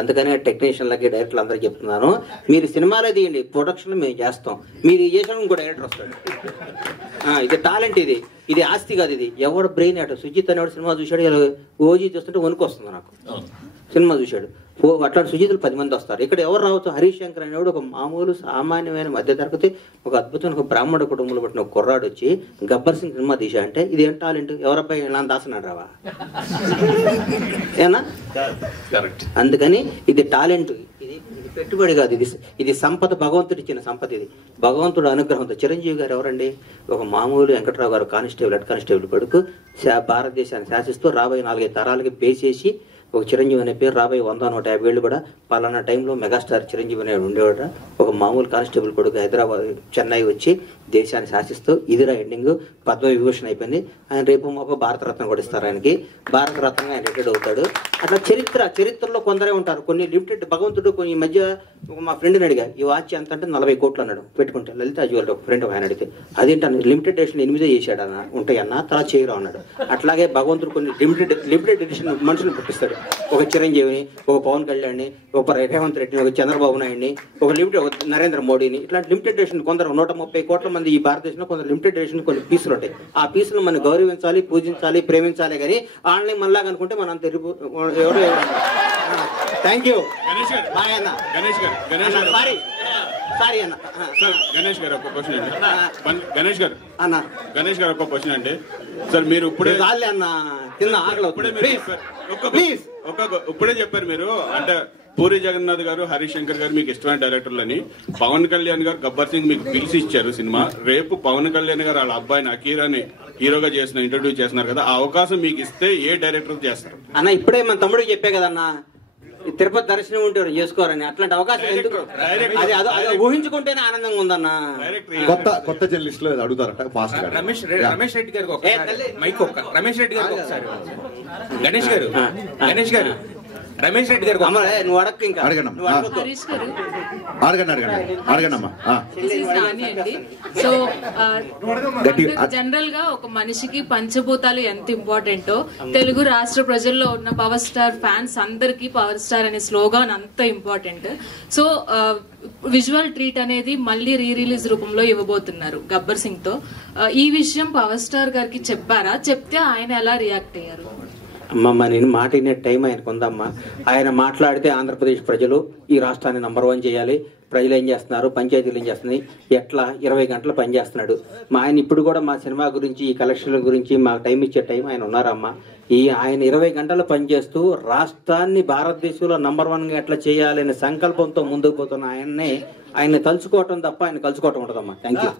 అందుకనే టెక్నీషియన్లకి డైరెక్టర్లు అందరికీ చెప్తున్నాను, మీరు సినిమాలో తీయండి, ప్రొడక్షన్ మేము చేస్తాం, మీరు చేసిన ఇంకో డైరెక్టర్ వస్తాడు. ఇది టాలెంట్, ఇది ఆస్తి కాదు, ఇది ఎవడు బ్రెయిన్ అటు. సుజిత్ అనేవాడు సినిమా చూశాడు, ఓజీ చూస్తుంటే వణుకు వస్తుంది నాకు. సినిమా చూశాడు, అట్లాంటి సుజితులు 10 మంది వస్తారు. ఇక్కడ ఎవరు రావచ్చు? హరీష్ శంకర్ అనేవాడు ఒక మామూలు సామాన్యమైన మధ్య తరగతి ఒక అద్భుతమైన ఒక బ్రాహ్మణ కుటుంబంలో పుట్టిన ఒక కుర్రాడు వచ్చి గబ్బర్ సింగ్ సినిమా తీసా అంటే ఇది ఏం టాలెంట్? ఎవరపై ఇలా దాసనాడు రావా ఏనా? అందుకని ఇది టాలెంట్, ఇది పెట్టుబడి కాదు, ఇది సంపద, భగవంతుడు ఇచ్చిన సంపద, ఇది భగవంతుడు అనుగ్రహంతో. చిరంజీవి గారు ఎవరండి? ఒక మామూలు వెంకట్రావు గారు కానిస్టేబుల్, హెడ్ కానిస్టేబుల్ కొడుకు, భారతదేశాన్ని శాసిస్తూ రాబోయే 4-5 తరాలకి బేసేసి ఒక చిరంజీవి అనే పేరు రాబోయే 100-150 ఏళ్ళు కూడా పలానా టైంలో మెగాస్టార్ చిరంజీవి అనే ఉండేవాడ. ఒక మామూలు కానిస్టేబుల్ కొడుకు హైదరాబాద్, చెన్నై వచ్చి దేశాన్ని శాసిస్తూ ఇదిరా ఎండింగ్ పద్మవిభూషణ్ అయిపోయింది. ఆయన రేపు మాకు భారతరత్న కూడా ఇస్తారు ఆయనకి, భారతరత్నంగా ఆయన రిటైర్డ్ అవుతాడు. అట్లా చరిత్రలో కొందరే ఉంటారు, కొన్ని లిమిటెడ్. భగవంతుడు కొన్ని ఈ మధ్య మా ఫ్రెండ్ని అడిగా, ఈ వాచ్ ఎంత అంటే 40 కోట్లు అన్నాడు పెట్టుకుంటే. లలిత జ్యువెలరీ ఒక ఫ్రెండ్ ఆయన అడిగితే అదేంటన్నా లిమిటెడ్ ఎడిషన్ 8 చేశాడు అన్న, ఉంటాయన్నా తర్వాత చేయరా అన్నాడు. అట్లాగే భగవంతుడు కొన్ని లిమిటెడ్ ఎడిషన్ మనుషులు పుట్టిస్తాడు. ఒక చిరంజీవిని, ఒక పవన్ కళ్యాణ్ని, ఒక రేవంత్ రెడ్డిని, ఒక చంద్రబాబు నాయుడిని, ఒక నరేంద్ర మోడీని, ఇట్లాంటి లిమిటెడ్ ఎడిషన్ కొందరు 130 కోట్ల మంది ఈ భారతదేశంలో కొందరు లిమిటెడ్ ఎడిషన్ కొన్ని పీసులు ఉంటాయి. ఆ పీసులు మనం గౌరవించాలి, పూజించాలి, ప్రేమించాలి. కానీ ఆన్లైన్ మనలాగా అనుకుంటే మనం ఎవరు. థ్యాంక్ యూ బాయ్ అన్న. సారీ అన్న. గణేష్ గారు ఒక క్వశ్చన్ అండి. గణేష్ గారు ఒక క్వశ్చన్ అండి. సార్ మీరు ఇప్పుడే అన్న తిన్న ఆకలి ఇప్పుడే చెప్పారు మీరు, అంటే పూరి జగన్నాథ్ గారు, హరీష్ శంకర్ గారు మీకు ఇష్టమైన డైరెక్టర్లని. పవన్ కళ్యాణ్ గారు గబ్బర్ సింగ్ మీకు పిలిచి ఇచ్చారు సినిమా. రేపు పవన్ కళ్యాణ్ గారు వాళ్ళ అబ్బాయిని అకీరాని హీరోగా ఇంట్రొడ్యూస్ చేస్తున్నారు కదా, ఆ అవకాశం మీకు ఇస్తే ఏ డైరెక్టర్ చేస్తారు అన్న? ఇప్పుడే మన తమ్ముడికి చెప్పే కదన్నా, తిరుపతి దర్శనం ఉంటారు చేసుకోరని. అట్లాంటి అవకాశం ఎందుకు? అది ఊహించుకుంటేనే ఆనందంగా ఉందన్న. కొత్త జర్నలిస్ట్ లో అడుగుతారట ఫాస్ట్ గా. రమేష్ రెడ్డి గారికి రమేష్ రెడ్డి గారికి ఒకసారి. గణేష్ గారు రమేష్ రెడ్డి గారు నువ్వు అడగ ఇంకా అడగండమ్మా. సో జనరల్ గా ఒక మనిషికి పంచభూతాలు ఎంత ఇంపార్టెంటో తెలుగు రాష్ట్ర ప్రజల్లో ఉన్న పవర్ స్టార్ ఫ్యాన్స్ అందరికి పవర్ స్టార్ అనే స్లోగాన్ అంత ఇంపార్టెంట్. సో విజువల్ ట్రీట్ అనేది మళ్ళీ రిలీజ్ రూపంలో ఇవ్వబోతున్నారు గబ్బర్ సింగ్ తో. ఈ విషయం పవర్ స్టార్ గారికి చెప్పారా? చెప్తే ఆయన ఎలా రియాక్ట్ అయ్యారు? అమ్మమ్మ నేను మాట వినే టైం ఆయనకు ఉందమ్మా. ఆయన మాట్లాడితే ఆంధ్రప్రదేశ్ ప్రజలు ఈ రాష్ట్రాన్ని నంబర్ 1 చేయాలి, ప్రజలు ఏం చేస్తున్నారు, పంచాయతీలు ఏం చేస్తున్నాయి, ఎట్లా 20 గంటలు పనిచేస్తున్నాడు. మా ఆయన ఇప్పుడు కూడా మా సినిమా గురించి, ఈ కలెక్షన్ల గురించి మాకు టైం ఇచ్చే టైం ఆయన ఉన్నారమ్మా. ఆయన 20 గంటలు పనిచేస్తూ రాష్ట్రాన్ని భారతదేశంలో నంబర్ 1గా ఎట్లా చేయాలనే సంకల్పంతో ముందుకు పోతున్న ఆయన్ని తలుచుకోవటం తప్ప ఆయన కలుసుకోవటం ఉంటుందమ్మా. Thank you.